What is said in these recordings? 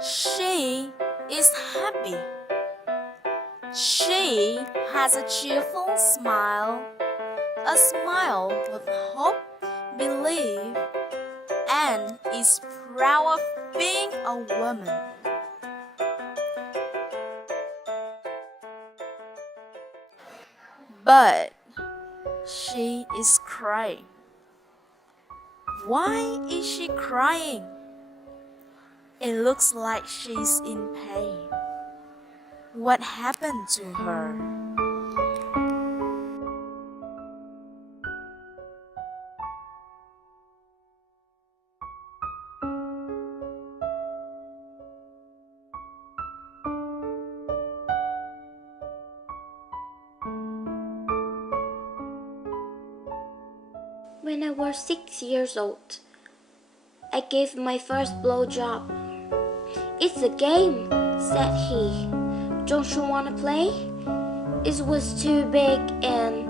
She is happy. She has a cheerful smile, a smile with hope, belief, and is proud of being a woman. But she is crying. Why is she crying? It looks like she's in pain. What happened to her? When I was 6 years old, I gave my first blowjob. It's a game, said he. Don't you want to play? It was too big and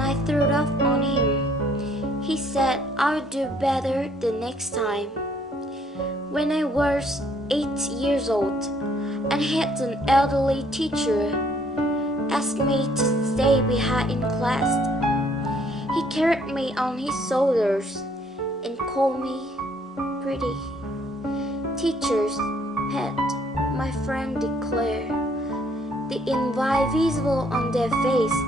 I threw it off on him. He said I'll do better the next time. When I was 8 years old, I had an elderly teacher ask me to stay behind in class. He carried me on his shoulders and called me pretty. Teacher's pet, my friend declared. The invisible on their face,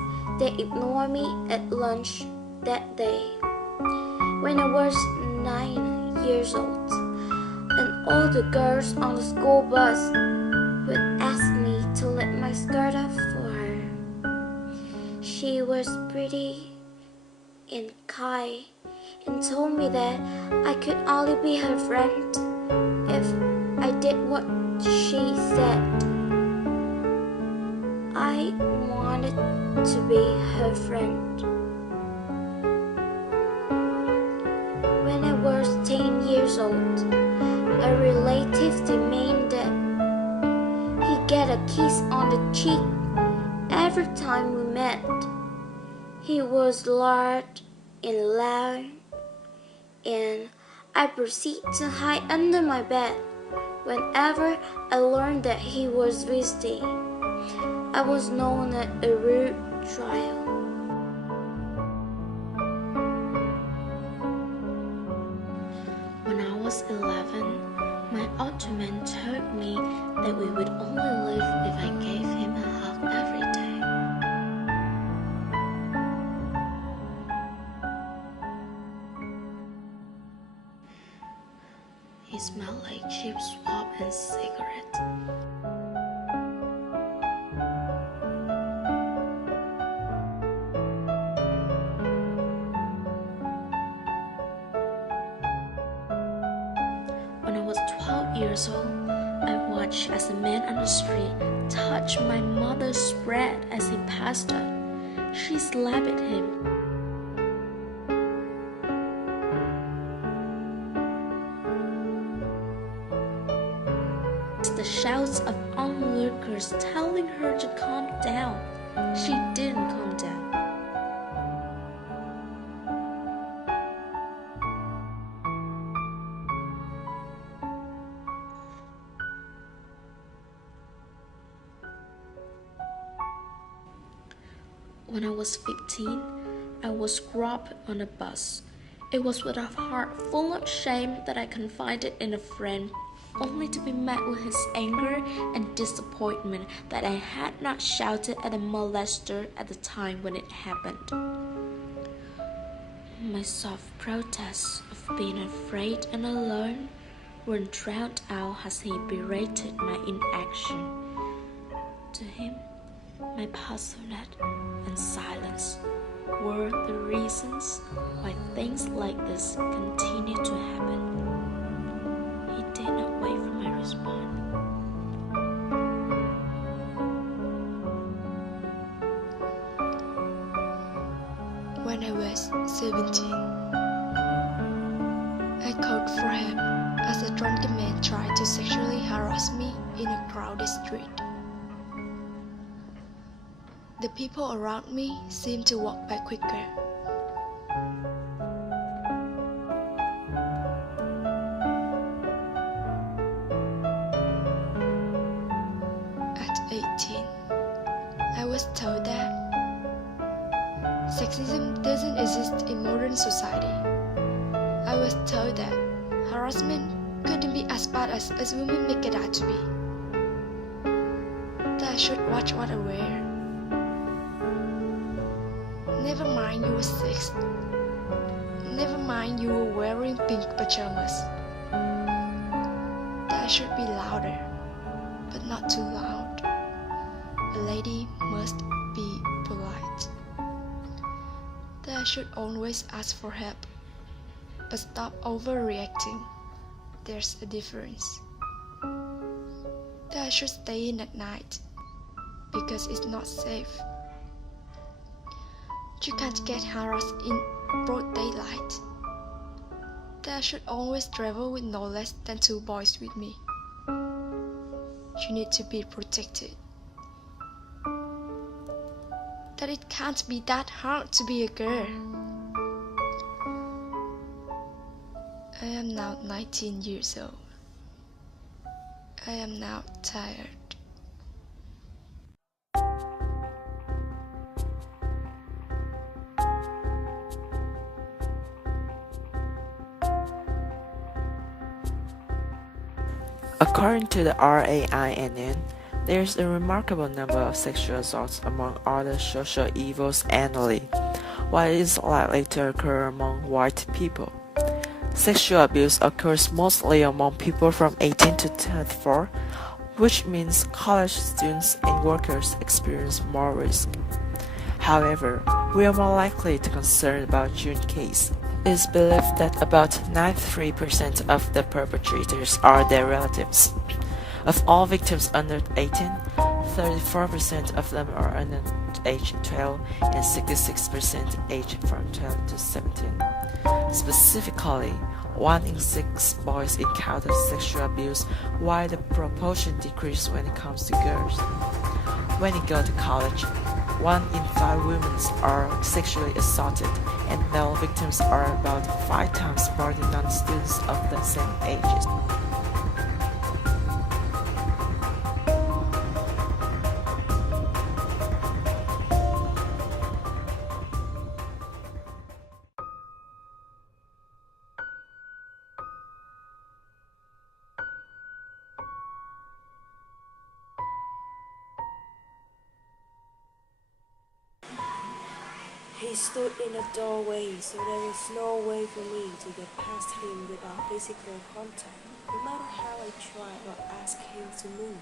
they ignored me at lunch that day. When I was 9 years old, and all the girls on the school bus would ask me to let my skirt off for her. She was pretty and kind and told me that I could only be her friend if I did what she said. I wanted to be her friend. When I was 10 years old, a relative demanded he get a kiss on the cheek every time we met. He was large and loud, and I proceeded to hide under my bed whenever I learned that he was visiting. I was known as a rude child. When I was 11, my Ottoman told me that we would only live if I gave him a hug every day. He smelled like cheap swab and cigarette. When I was 12 years old, I watched as a man on the street touched my mother's bread as he passed her. She slapped at him. The shouts of onlookers telling her to calm down. She didn't calm down. When I was 15, I was robbed on a bus. It was with a heart full of shame that I confided in a friend, only to be met with his anger and disappointment that I had not shouted at the molester at the time when it happened. My soft protests of being afraid and alone were drowned out as he berated my inaction. To him, my puzzlement and silence were the reasons why things like this continued to happen. He did not wait for my response. When I was 17, I called for help as a drunken man tried to sexually harass me in a crowded street. The people around me seemed to walk back quicker. was told that sexism doesn't exist in modern society. I was told that harassment couldn't be as bad as women make it out to be. That I should watch what I wear. Never mind you were sexed. Never mind you were wearing pink pajamas. That I should be louder, but not too loud. A lady must be polite. That I should always ask for help, but stop overreacting. There's a difference. That I should stay in at night, because it's not safe. You can't get harassed in broad daylight. That I should always travel with no less than 2 boys with me. You need to be protected. That it can't be that hard to be a girl. I am now 19 years old. I am now tired. According to the RAINN, there is a remarkable number of sexual assaults among other social evils annually, while it is likely to occur among white people. Sexual abuse occurs mostly among people from 18 to 34, which means college students and workers experience more risk. However, we are more likely to concern about June's case. It is believed that about 93% of the perpetrators are their relatives. Of all victims under 18, 34% of them are under age 12 and 66% aged from 12 to 17. Specifically, 1 in 6 boys encounter sexual abuse, while the proportion decreases when it comes to girls. When you go to college, 1 in 5 women are sexually assaulted, and male victims are about 5 times more than non-students of the same ages. He stood in the doorway, so there was no way for me to get past him without physical contact, no matter how I tried or asked him to move.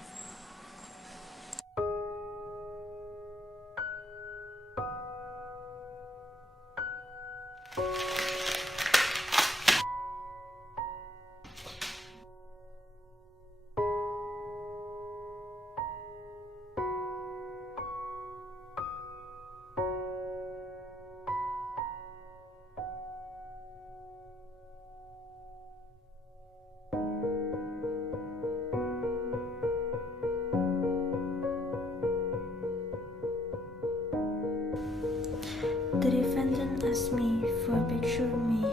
The defendant asked me for a picture of me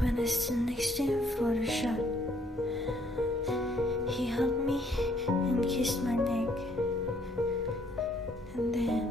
when I stood next to him for the shot. He hugged me and kissed my neck. And then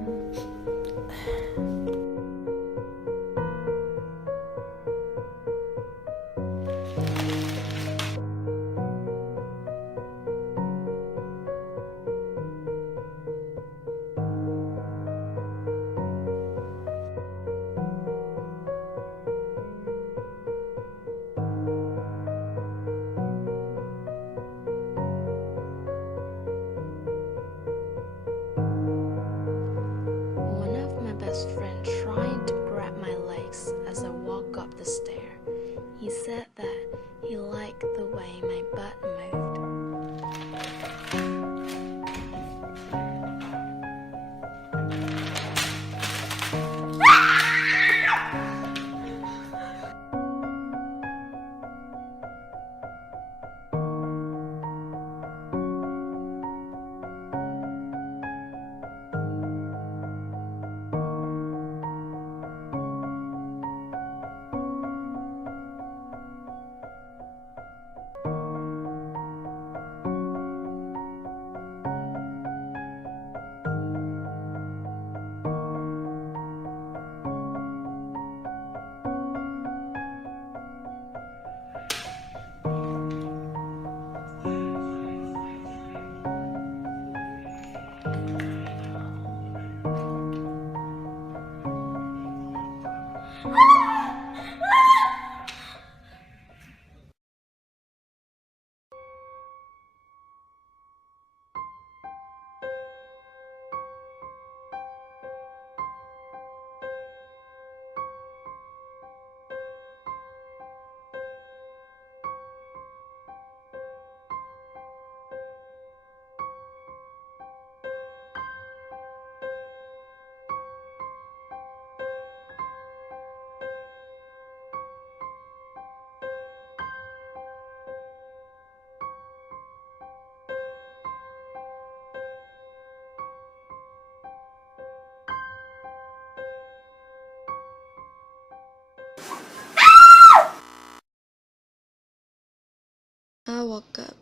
I woke up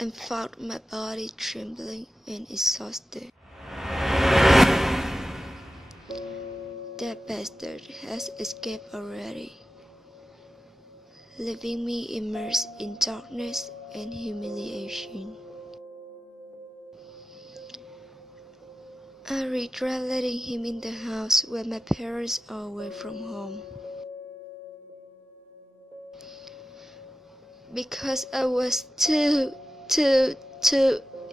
and found my body trembling and exhausted. That bastard has escaped already, leaving me immersed in darkness and humiliation. I regret letting him in the house when my parents are away from home, because I was too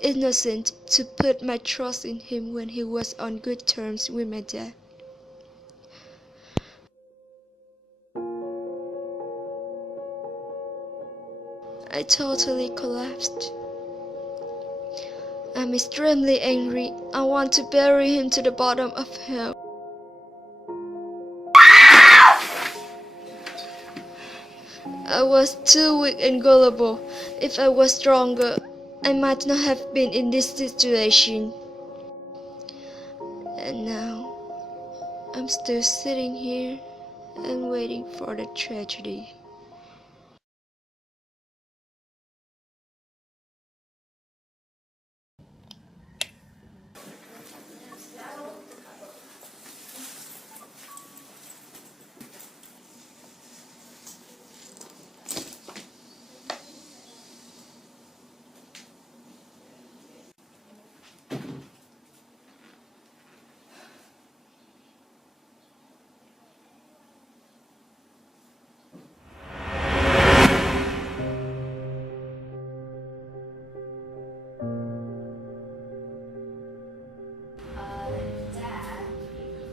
innocent to put my trust in him when he was on good terms with my dad. I totally collapsed. I'm extremely angry. I want to bury him to the bottom of hell. I was too weak and gullible. If I was stronger, I might not have been in this situation. And now, I'm still sitting here and waiting for the tragedy.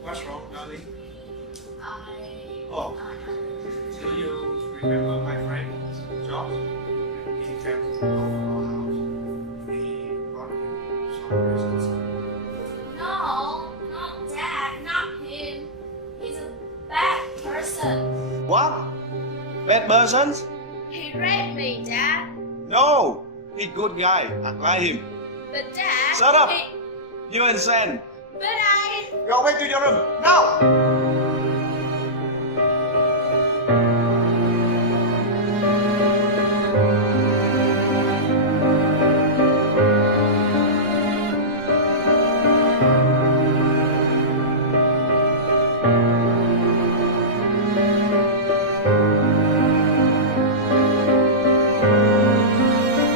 What's wrong, darling? Oh, do you remember my friend, George? He came to our house. He brought you some presents. No, not Dad, not him. He's a bad person. What? Bad persons? He raped me, Dad. No, he good guy. Act like him. But Dad, Shut up! he... You're insane. But I... Go back to your room now.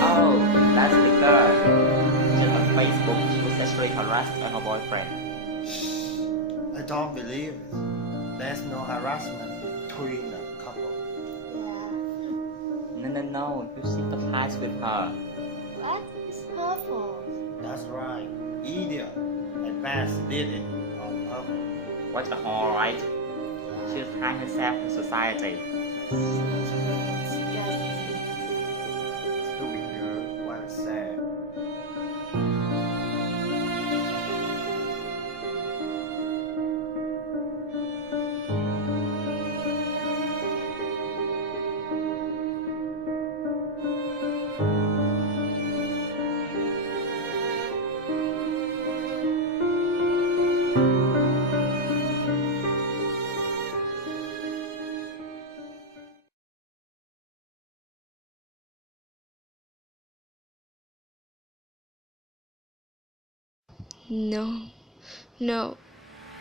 Oh, that's the girl. Just on Facebook, she was sexually harassed by her boyfriend. I don't believe it. There's no harassment between the couple. No, you sympathize with her. What? It's her fault. That's right. Idiot. I Bess did it on purpose. What a whore, right? She'll find herself in society. Stupid girl. What I said. No,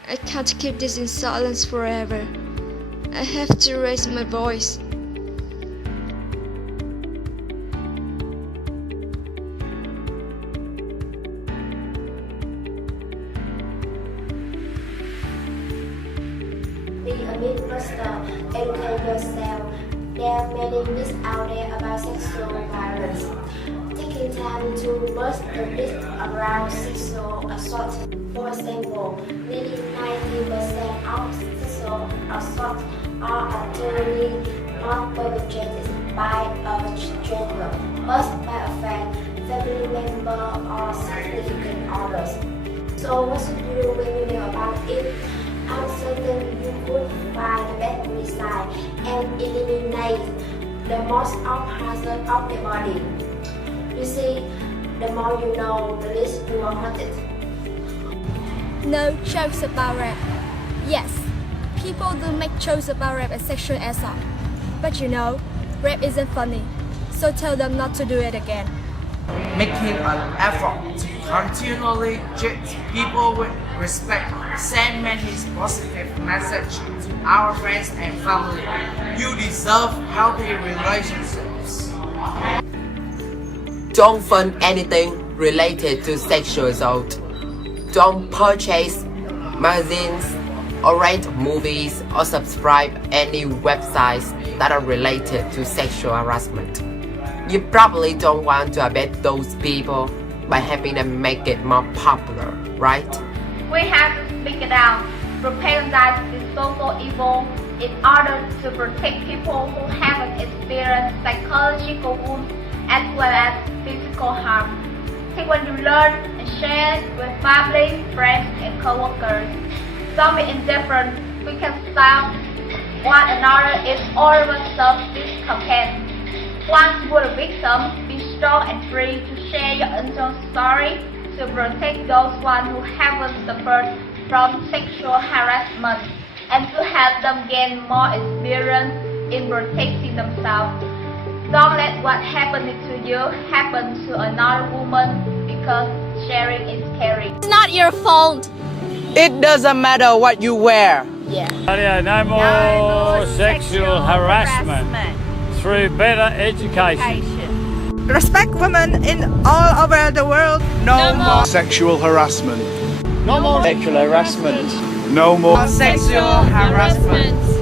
I can't keep this in silence forever. I have to raise my voice. Be a Mythbuster, educate yourself. There are many myths out there about sexual violence. Taking time to bust the myth around sexual assault. For example, nearly 90% of sexual assault are actually not perpetrated by a stranger, but by a friend, family member, or significant others. So what should you do when you know about it? I'm certain you could find the best side and eliminate the most hazard of the body. You see, the more you know, the less you are haunted. No jokes about rape. Yes, people do make jokes about rape and sexual assault. But you know, rape isn't funny. So tell them not to do it again. Making an effort to continually treat people with respect, send many positive message to our friends and family. You deserve healthy relationships. Don't fund anything related to sexual assault. Don't purchase magazines or rent movies or subscribe any websites that are related to sexual harassment. You probably don't want to abet those people by helping them make it more popular, right? We have to speak it out, recognize this social evil in order to protect people who haven't experienced psychological wounds as well as physical harm. Take what you learn and share it with family, friends, and co-workers. Don't be indifferent. We can stop one another if all of us serve this campaign. Once you are a victim, be strong and free to share your own story to protect those who haven't suffered from sexual harassment and to help them gain more experience in protecting themselves. Don't let what happened to you happen to another woman because sharing is caring. It's not your fault. It doesn't matter what you wear. Yeah. No more sexual harassment through better education. Respect women in all over the world. No more Sexual harassment. No more sexual harassment. No more sexual harassment.